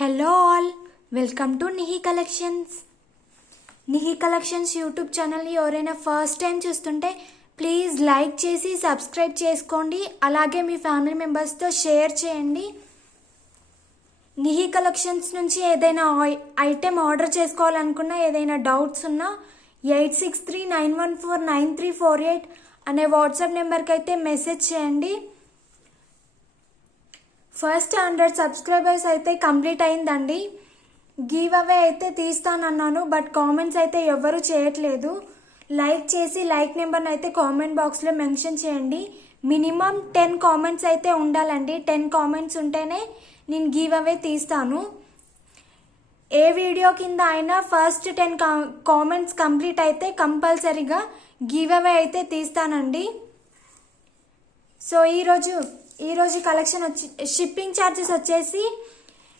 Hello all, welcome to Nihi collections. Nihi collections YouTube ఛానల్ని ఎవరైనా first time చూస్తుంటే ప్లీజ్ లైక్ చేసి సబ్స్క్రైబ్ చేసుకోండి. అలాగే మీ ఫ్యామిలీ మెంబర్స్తో షేర్ చేయండి. నిహి కలెక్షన్స్ నుంచి ఏదైనా ఐటెం ఆర్డర్ చేసుకోవాలనుకున్నా, ఏదైనా డౌట్స్ ఉన్నా 8639149348 అనే వాట్సాప్ నెంబర్కి అయితే మెసేజ్ చేయండి. ఫస్ట్ 100 సబ్స్క్రైబర్స్ అయితే కంప్లీట్ అయిందండి. గివ్ అవే అయితే తీస్తానన్నాను, బట్ కామెంట్స్ అయితే ఎవ్వరూ చేయట్లేదు. లైక్ చేసి లైక్ నెంబర్ని అయితే కామెంట్ బాక్స్లో మెన్షన్ చేయండి. మినిమం 10 కామెంట్స్ అయితే ఉండాలండి. 10 కామెంట్స్ ఉంటేనే నేను గివ్ అవే తీస్తాను. ఏ వీడియో కింద అయినా ఫస్ట్ 10 కామెంట్స్ కంప్లీట్ అయితే కంపల్సరీగా గివ్ అవే అయితే తీస్తానండి. సో ఈరోజు కలెక్షన్ షిప్పింగ్ ఛార్జెస్ వచ్చేసి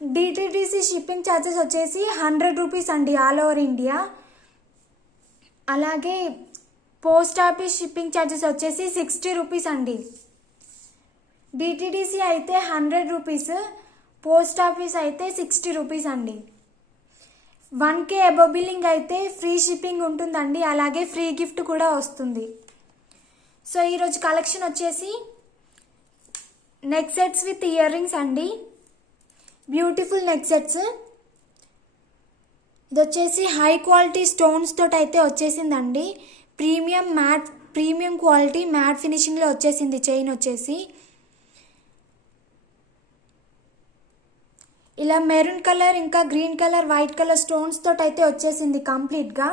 డిటిడిసి షిప్పింగ్ ఛార్జెస్ వచ్చేసి 100 రూపీస్ అండి, ఆల్ ఓవర్ ఇండియా. అలాగే పోస్ట్ ఆఫీస్ షిప్పింగ్ ఛార్జెస్ వచ్చేసి 60 రూపీస్ అండి. డిటిడిసి అయితే 100 రూపీస్, పోస్ట్ ఆఫీస్ అయితే 60 రూపీస్ అండి. 1K అబవ్ బిల్లింగ్ అయితే ఫ్రీ షిప్పింగ్ ఉంటుందండి. అలాగే ఫ్రీ గిఫ్ట్ కూడా వస్తుంది. సో ఈరోజు కలెక్షన్ వచ్చేసి neck sets with ear rings అండి. Beautiful neck sets. ఇది వచ్చేసి హై క్వాలిటీ స్టోన్స్ తోటి అయితే వచ్చేసిందండి. ప్రీమియం క్వాలిటీ మ్యాట్ ఫినిషింగ్లో వచ్చేసింది. చైన్ వచ్చేసి ఇలా మెరూన్ కలర్, ఇంకా green colour, white colour stones తోటి అయితే వచ్చేసింది కంప్లీట్గా.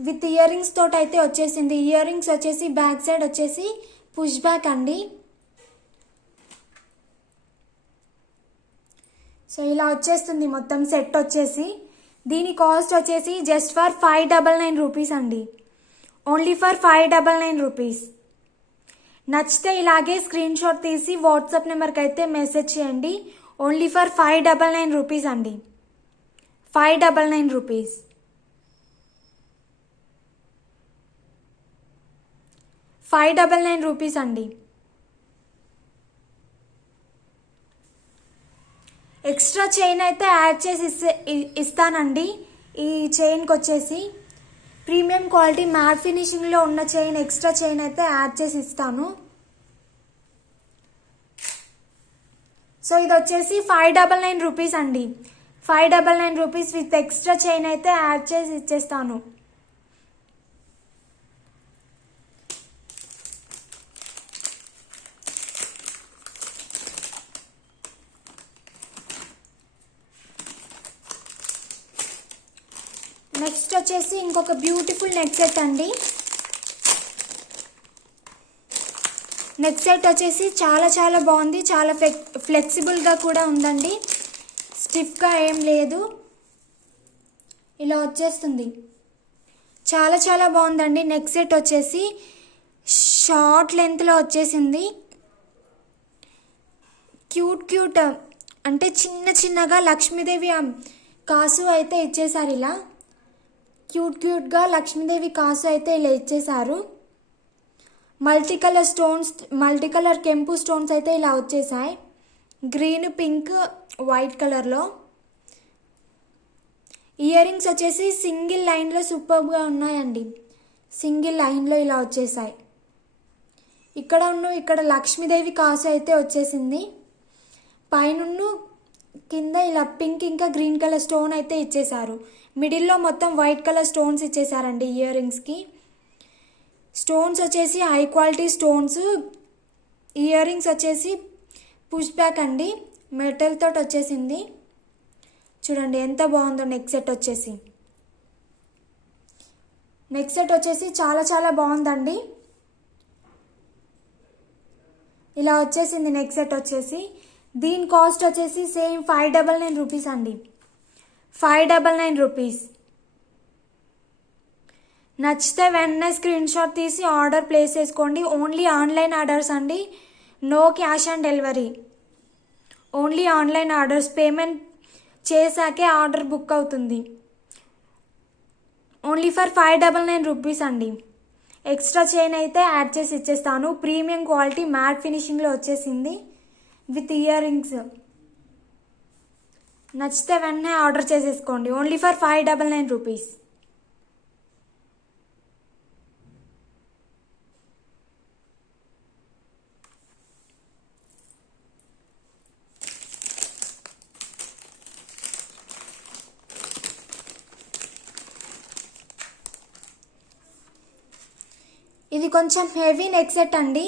విత్ ఇయర్ రింగ్స్ తోటి అయితే వచ్చేసింది. ఇయర్ రింగ్స్ వచ్చేసి బ్యాక్ సైడ్ వచ్చేసి పుష్ బ్యాక్ అండి. సో ఇలా వచ్చేస్తుంది మొత్తం సెట్ వచ్చేసి. దీని కాస్ట్ వచ్చేసి జస్ట్ ఫర్ 599 రూపీస్ అండి. Only for 599 rupees. నచ్చితే ఇలాగే స్క్రీన్ షాట్ తీసి వాట్సాప్ నెంబర్కి అయితే మెసేజ్ చేయండి. ఓన్లీ ఫర్ 599 రూపీస్ అండి. 599 రూపీస్. 599 రూపీస్ అండి. ఎక్స్ట్రా చైన్ అయితే యాడ్ చేసి ఇస్తానండి. ఈ చైన్కి వచ్చేసి ప్రీమియం క్వాలిటీ మ్యాట్ ఫినిషింగ్లో ఉన్న చైన్, ఎక్స్ట్రా చైన్ అయితే యాడ్ చేసి ఇస్తాను. సో ఇది వచ్చేసి 599 రూపీస్ అండి. 599 రూపీస్ విత్ ఎక్స్ట్రా చైన్ అయితే యాడ్ చేసి ఇచ్చేస్తాను. నెక్స్ట్ వచ్చేసి ఇంకొక బ్యూటిఫుల్ నెక్ సెట్ అండి. నెక్ సెట్ వచ్చేసి చాలా బాగుంది. చాలా ఫ్లెక్సిబుల్గా కూడా ఉందండి. స్టిఫ్గా ఏం లేదు. ఇలా వచ్చేస్తుంది. చాలా బాగుందండి. నెక్ సెట్ వచ్చేసి షార్ట్ లెంత్లో వచ్చేసింది. క్యూట్ అంటే చిన్నగా లక్ష్మీదేవి కాసు అయితే ఇచ్చేసారు. ఇలా క్యూట్గా లక్ష్మీదేవి కాసు అయితే ఇలా ఇచ్చేసారు. మల్టీ కలర్ కెంపు స్టోన్స్ అయితే ఇలా వచ్చేసాయి. గ్రీన్, పింక్, వైట్ కలర్లో. ఇయర్ రింగ్స్ వచ్చేసి సింగిల్ లైన్లో సూపర్గా ఉన్నాయండి. సింగిల్ లైన్లో ఇలా వచ్చేసాయి. ఇక్కడ లక్ష్మీదేవి కాసు అయితే వచ్చేసింది. పైన కింద ఇలా పింక్ ఇంకా గ్రీన్ కలర్ స్టోన్ అయితే ఇచ్చేసారు. మిడిల్లో మొత్తం వైట్ కలర్ స్టోన్స్ ఇచ్చేసారండి ఇయర్ రింగ్స్కి. స్టోన్స్ వచ్చేసి high quality stones. Ear rings వచ్చేసి పుష్ బ్యాక్ అండి. మెటల్ తోటి వచ్చేసింది. చూడండి ఎంత బాగుందో నెక్ సెట్ వచ్చేసి. నెక్ సెట్ వచ్చేసి చాలా బాగుందండి. ఇలా వచ్చేసింది నెక్ సెట్ వచ్చేసి. దీని కాస్ట్ వచ్చేసి సేమ్ 599 రూపీస్ అండి. 599 రూపీస్. నచ్చితే వెంటనే స్క్రీన్ షాట్ తీసి ఆర్డర్ ప్లేస్ చేసుకోండి. ఓన్లీ ఆన్లైన్ ఆర్డర్స్ అండి. No cash on delivery. Only online orders. Payment చేశాకే ఆర్డర్ బుక్ అవుతుంది. ఓన్లీ ఫర్ 599 రూపీస్ అండి. ఎక్స్ట్రా చైన్ అయితే యాడ్ చేసి ఇచ్చేస్తాను. ప్రీమియం క్వాలిటీ మ్యాట్ ఫినిషింగ్లో వచ్చేసింది విత్ ఇయర్ రింగ్స్. నచ్చితే వెంటనే ఆర్డర్ చేసేసుకోండి. Only for 599 rupees. ఇది కొంచెం హెవీ నెక్ సెట్ అండి,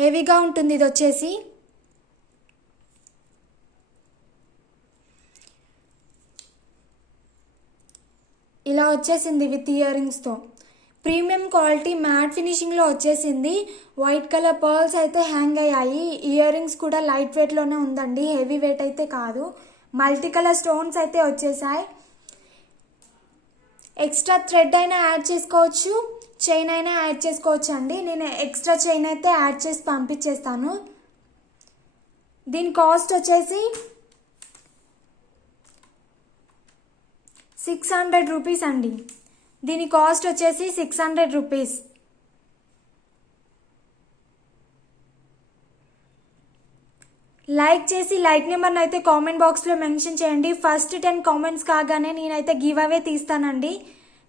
హెవీగా ఉంటుంది. ఇది వచ్చేసి ఇలా వచ్చేసింది విత్ ఇయర్ రింగ్స్తో. ప్రీమియం క్వాలిటీ మ్యాట్ ఫినిషింగ్లో వచ్చేసింది. వైట్ కలర్ పర్ల్స్ అయితే హ్యాంగ్ అయ్యాయి. ఇయర్ రింగ్స్ కూడా లైట్ వెయిట్లోనే ఉందండి, హెవీ వెయిట్ అయితే కాదు. మల్టీ కలర్ స్టోన్స్ అయితే వచ్చేసాయి. ఎక్స్ట్రా థ్రెడ్ అయినా యాడ్ చేసుకోవచ్చు, చైన్ అయినా యాడ్ చేసుకోవచ్చు అండి. నేను ఎక్స్ట్రా చైన్ అయితే యాడ్ చేసి పంపించేస్తాను. దీని కాస్ట్ వచ్చేసి 600 రూపీస్ అండి. దీని కాస్ట్ వచ్చేసి 600 రూపీస్. లైక్ చేసి లైక్ నెంబర్ని అయితే కామెంట్ బాక్స్లో మెన్షన్ చేయండి. ఫస్ట్ 10 కామెంట్స్ కాగానే నేనైతే గివ్ అవే తీస్తానండి.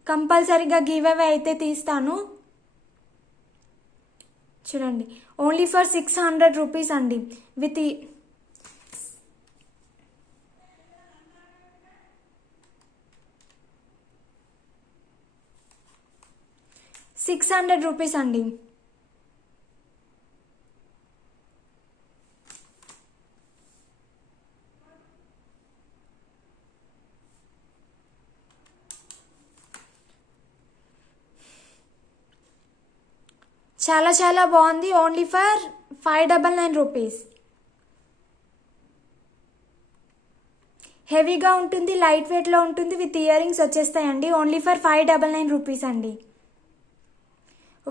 కంపల్సరీగా గివ్ అవే అయితే తీస్తాను. చూడండి, ఓన్లీ ఫర్ 600 రూపీస్ అండి. విత్ 600 రూపీస్ అండి. చాలా చాలా బాగుంది. Only for 599 rupees. హెవీగా ఉంటుంది, లైట్ వెయిట్లో ఉంటుంది, విత్ ఇయర్ రింగ్స్ వచ్చేస్తాయండి. ఓన్లీ ఫర్ 599 రూపీస్ అండి.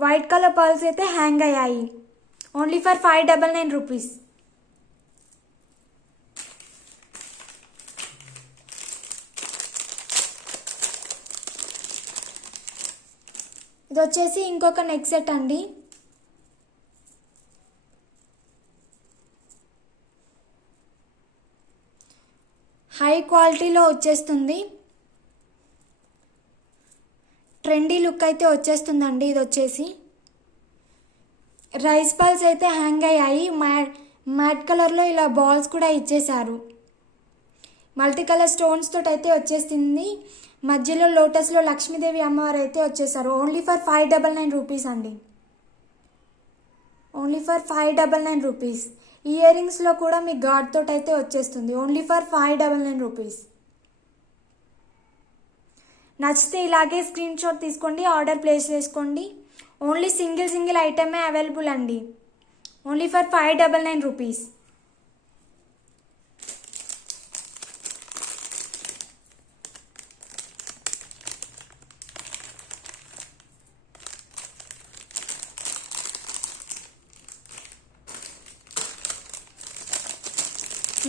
వైట్ కలర్ పర్ల్స్ అయితే హ్యాంగ్ అయ్యాయి. Only for 599 rupees. ఇది వచ్చేసి ఇంకొక నెక్ సెట్ అండి. హై క్వాలిటీలో వచ్చేస్తుంది, ట్రెండీ లుక్ అయితే వచ్చేస్తుందండి. ఇది వచ్చేసి రైస్ బాల్స్ అయితే హ్యాంగ్ అయ్యాయి. మ్యాట్ కలర్లో ఇలా బాల్స్ కూడా ఇచ్చేసారు. మల్టీ కలర్ స్టోన్స్ తోటి అయితే వచ్చేసింది. మధ్యలో లోటస్లో లక్ష్మీదేవి అమ్మవారు అయితే వచ్చేసారు. ఓన్లీ ఫర్ 599 రూపీస్ అండి. Only for 599 rupees. ఇయర్ రింగ్స్లో కూడా మీ గాడ్ తోటి అయితే వచ్చేస్తుంది. Only for 599 rupees. నచ్చితే ఇలాగే స్క్రీన్ షాట్ తీసుకోండి, ఆర్డర్ ప్లేస్ చేసుకోండి. ఓన్లీ సింగిల్ ఐటమే అవైలబుల్ అండి. Only for 599 rupees.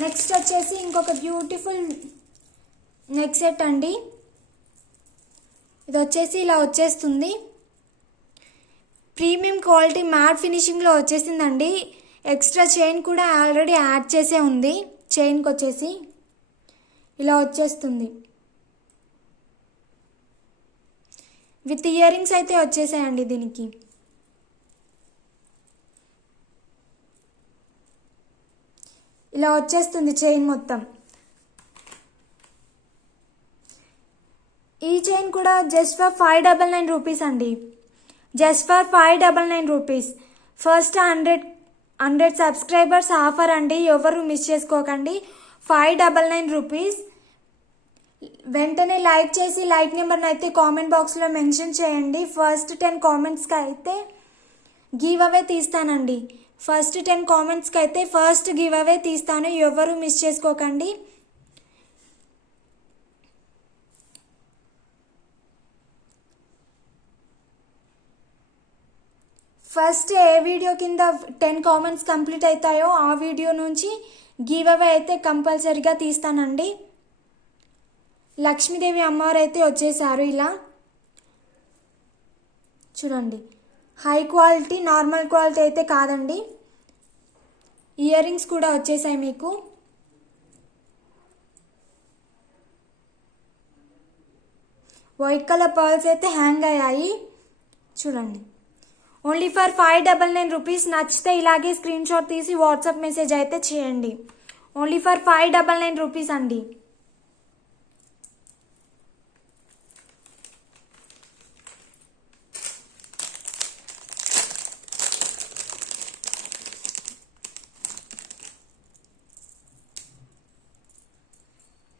నెక్స్ట్ వచ్చేసి ఇంకొక బ్యూటిఫుల్ నెక్ సెట్ అండి. ఇది వచ్చేసి ఇలా వచ్చేస్తుంది. ప్రీమియం క్వాలిటీ మ్యాట్ ఫినిషింగ్లో వచ్చేసిందండి. ఎక్స్ట్రా చైన్ కూడా ఆల్రెడీ యాడ్ చేసే ఉంది. చైన్కి వచ్చేసి ఇలా వచ్చేస్తుంది. విత్ ఇయర్ రింగ్స్ అయితే వచ్చేసాయండి దీనికి. ఇలా వచ్చేస్తుంది చైన్ మొత్తం. ఈ చైన్ కూడా జస్ట్ ఫర్ 599 రూపీస్ అండి. Just for 599 rupees. First 100 subscribers offer అండి, ఎవరు మిస్ చేసుకోకండి. 599 రూపీస్. వెంటనే లైక్ చేసి లైక్ నెంబర్ని అయితే కామెంట్ బాక్స్లో మెన్షన్ చేయండి. ఫస్ట్ 10 కామెంట్స్కి అయితే గివ్ అవే తీస్తానండి. ఫస్ట్ 10 కామెంట్స్కి అయితే ఫస్ట్ గివ్ అవే తీస్తాను, ఎవరు మిస్ చేసుకోకండి. ఫస్ట్ ఏ వీడియో కింద 10 కామెంట్స్ కంప్లీట్ అవుతాయో ఆ వీడియో నుంచి గివ్ అవే అయితే కంపల్సరీగా తీస్తానండి. లక్ష్మీదేవి అమ్మవారు అయితే వచ్చేసారు. ఇలా చూడండి, హై క్వాలిటీ నార్మల్ క్వాలిటీ అయితే కాదండి. ఇయర్ రింగ్స్ కూడా వచ్చేసాయి మీకు. వైట్ కలర్ పర్ల్స్ అయితే హ్యాంగ్ అయ్యాయి చూడండి. Only for 599 rupees. నచ్చితే ఇలాగే స్క్రీన్ షాట్ తీసి వాట్సాప్ మెసేజ్ అయితే చేయండి. ఓన్లీ ఫర్ 599 రూపీస్ అండి.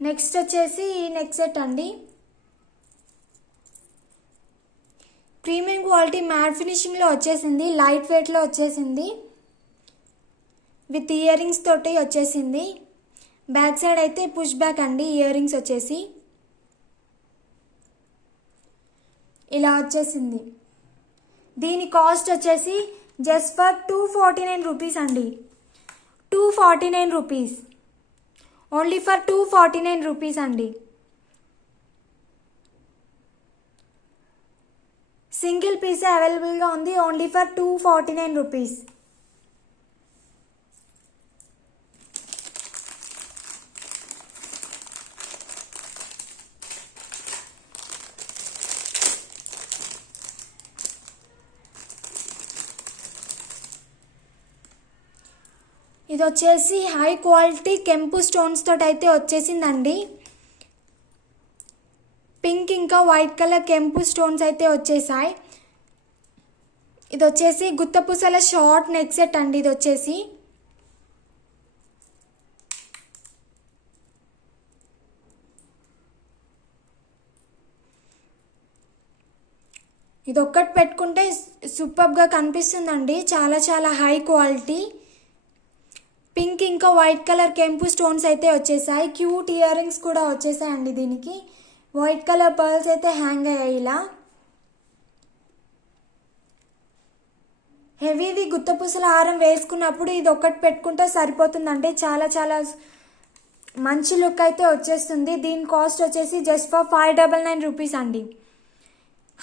నెక్స్ట్ వచ్చేసి ఈ నెక్ సెట్ అండి. ప్రీమియం క్వాలిటీ మ్యాట్ ఫినిషింగ్లో వచ్చేసింది, లైట్ వెయిట్లో వచ్చేసింది, విత్ ఇయర్ రింగ్స్ తోటి వచ్చేసింది. బ్యాక్ సైడ్ అయితే పుష్ బ్యాక్ అండి. ఇయర్ రింగ్స్ వచ్చేసి ఇలా వచ్చేసింది. దీని కాస్ట్ వచ్చేసి జస్ట్ ఫర్ 249 రూపీస్ అండి. 249 రూపీస్. ఓన్లీ ఫర్ 249 రూపీస్ అండి. సింగిల్ పీస్ అవైలబుల్గా ఉంది. Only for 249 rupees. ఇది వచ్చేసి హై క్వాలిటీ కెంపు స్టోన్స్ తోటి అయితే వచ్చేసిందండి. పింక్ ఇంకా వైట్ కలర్ కెంపు స్టోన్స్ అయితే వచ్చేసాయి. ఇది వచ్చేసి గుత్తపూసల షార్ట్ నెక్ సెట్ అండి. ఇది వచ్చేసి ఇది ఒక్కటి పెట్టుకుంటే సూపర్గా కనిపిస్తుందండి. చాలా చాలా హై క్వాలిటీ. పింక్ ఇంకా వైట్ కలర్ కెంపు స్టోన్స్ అయితే వచ్చేసాయి. క్యూట్ ఇయర్ రింగ్స్ కూడా వచ్చేసాయండి. దీనికి వైట్ కలర్ పర్ల్స్ అయితే హ్యాంగ్ అయ్యాయి. ఇలా హెవీవి గుత్తపూసల హారం వేసుకున్నప్పుడు ఇది ఒక్కటి పెట్టుకుంటే సరిపోతుందండి. చాలా చాలా మంచి లుక్ అయితే వచ్చేస్తుంది. దీని కాస్ట్ వచ్చేసి జస్ట్ ఫర్ 599 రూపీస్ అండి.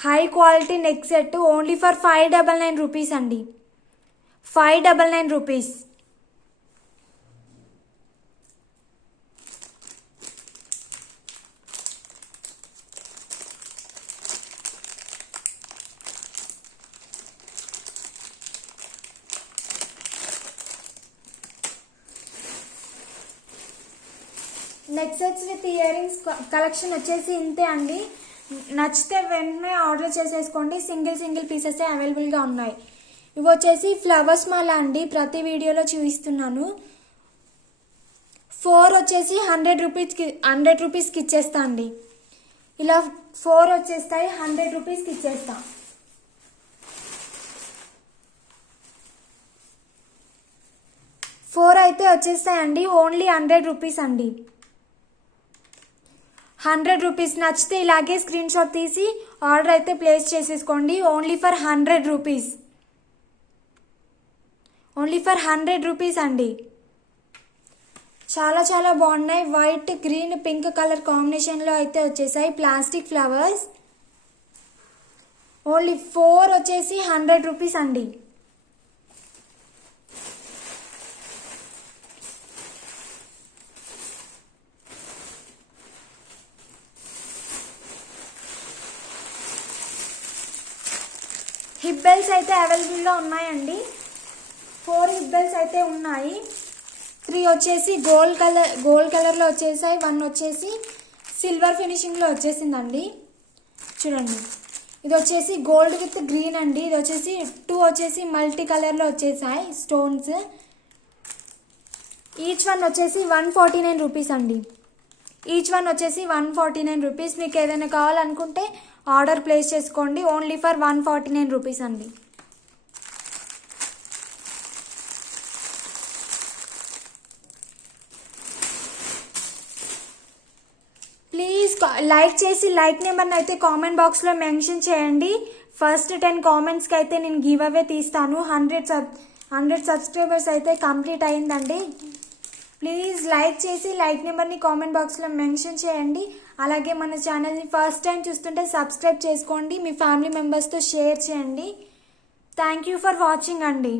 High quality neck set only for 599 rupees అండి. 599 rupees. Neck sets with ear rings collection వచ్చేసి ఇంతే అండి. నచ్చితే వెంటనే ఆర్డర్ చేసేసుకోండి. సింగిల్ పీసెస్ అవైలబుల్గా ఉన్నాయి. ఇవి వచ్చేసి ఫ్లవర్స్ మాల అండి. ప్రతి వీడియోలో చూపిస్తున్నాను. 4 వచ్చేసి 100 రూపీస్కి ఇచ్చేస్తా అండి. ఇలా 4 వచ్చేస్తాయి. 100 రూపీస్కి ఇచ్చేస్తా. ఫోర్ అయితే వచ్చేస్తాయండి. ఓన్లీ 100 రూపీస్ అండి. 100 రూపీస్. నచ్చితే ఇలాగే స్క్రీన్ షాట్ తీసి ఆర్డర్ అయితే ప్లేస్ చేసేసుకోండి. Only for 100 rupees. Only for 100 rupees అండి. చాలా చాలా బాగున్నాయి. వైట్ గ్రీన్ పింక్ కలర్ కాంబినేషన్లో అయితే వచ్చేసాయి. Plastic flowers. ఓన్లీ 4 వచ్చేసి 100 రూపీస్ అండి. హిప్ బెల్ట్స్ అయితే అవైలబుల్గా ఉన్నాయండి. 4 హిప్ బెల్ట్స్ అయితే ఉన్నాయి. 3 వచ్చేసి గోల్డ్ కలర్లో వచ్చేసాయి. 1 వచ్చేసి సిల్వర్ ఫినిషింగ్లో వచ్చేసిందండి. చూడండి, ఇది వచ్చేసి గోల్డ్ విత్ గ్రీన్ అండి. ఇది వచ్చేసి 2 వచ్చేసి మల్టీ కలర్లో వచ్చేసాయి స్టోన్స్. ఈచ్ వన్ వచ్చేసి 149 రూపీస్ అండి. ఈచ్ వన్ వచ్చేసి 149 రూపీస్. మీకు ఏదైనా కావాలనుకుంటే ఆర్డర్ ప్లేస్ చేసుకోండి. ఓన్లీ ఫర్ 149 రూపీస్ అండి. ప్లీజ్ లైక్ చేసి లైక్ నెంబర్ని అయితే కామెంట్ బాక్స్లో మెన్షన్ చేయండి. ఫస్ట్ 10 కామెంట్స్కి అయితే నేను గివ్ అవే తీస్తాను. 100 సబ్స్క్రైబర్స్ అయితే కంప్లీట్ అయిందండి. ప్లీజ్ లైక్ చేసి లైక్ నెంబర్ని కామెంట్ బాక్స్లో మెన్షన్ చేయండి. అలాగే మన ఛానల్ని ఫస్ట్ టైం చూస్తుంటే సబ్స్క్రైబ్ చేసుకోండి. మీ ఫ్యామిలీ మెంబర్స్తో షేర్ చేయండి. థ్యాంక్ యూ ఫర్ వాచింగ్ అండి.